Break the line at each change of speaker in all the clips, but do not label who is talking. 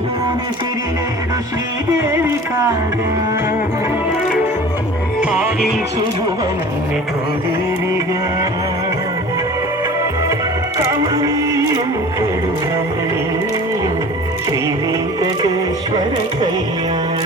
ఇదలోని తిరిగేడు శ్రీదేవి కాగా పాలించు భువనని భూదేవిగా కమనీయం కడు రమణీయం శ్రీ వెంకటేశ్వర కళ్యాణం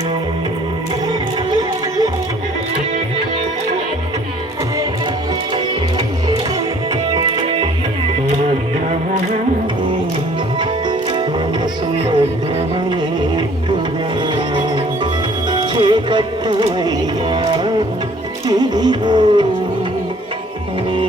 చేకట్టువయ్యా ఇదిగో నీ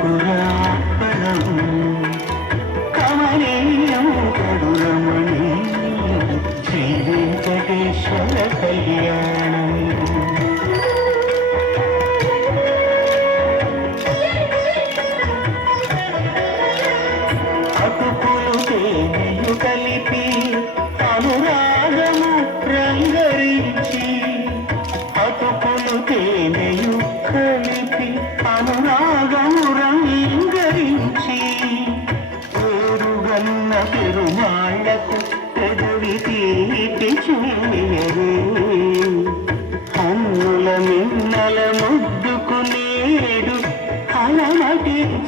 Kuran. పేరుగన్న పెరుమాళ్ళకు పెదవి తీపి చూయరే అన్నుల మిన్నల ముద్దుకు నేడు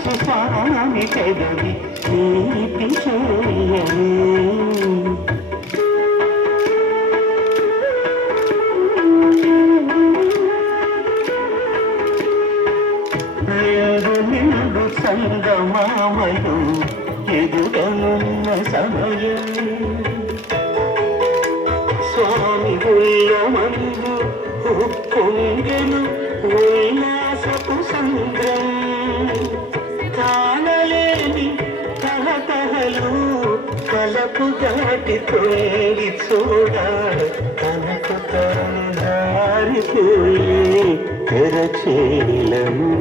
స్వామి పెదవి తీపి చూయరే నిండు నిండు సంగమామలు ఎదుగనున్న సమయం. స్వామి ఉల్లమందు పొంగెను ఉల్లాసపు సంద్రం. కానలేని తహతహలు కలపు దాటి తొంగి చూడ తనకు తారిపోయి తెరచేలము.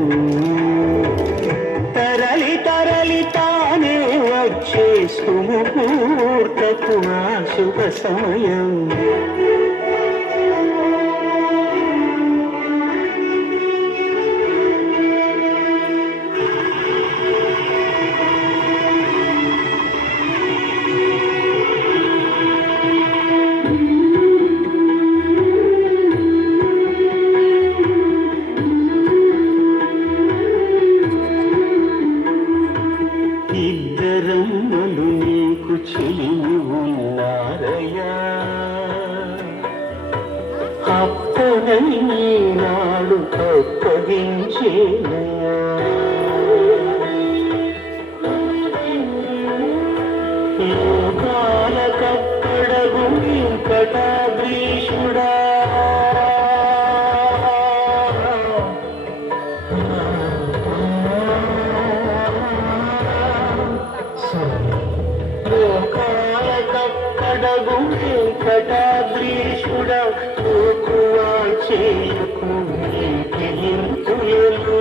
వచ్చే సుముహూర్తపు శుభ సమయం. అప్పనని నాడు అప్పగించేనయ్యా లోకాల కప్పడగు వెంకటాద్రీషుడా. లోకాల కప్పడగు వెంకటాద్రీషుడ. లోకువా చేయకు నీకిలింతులలో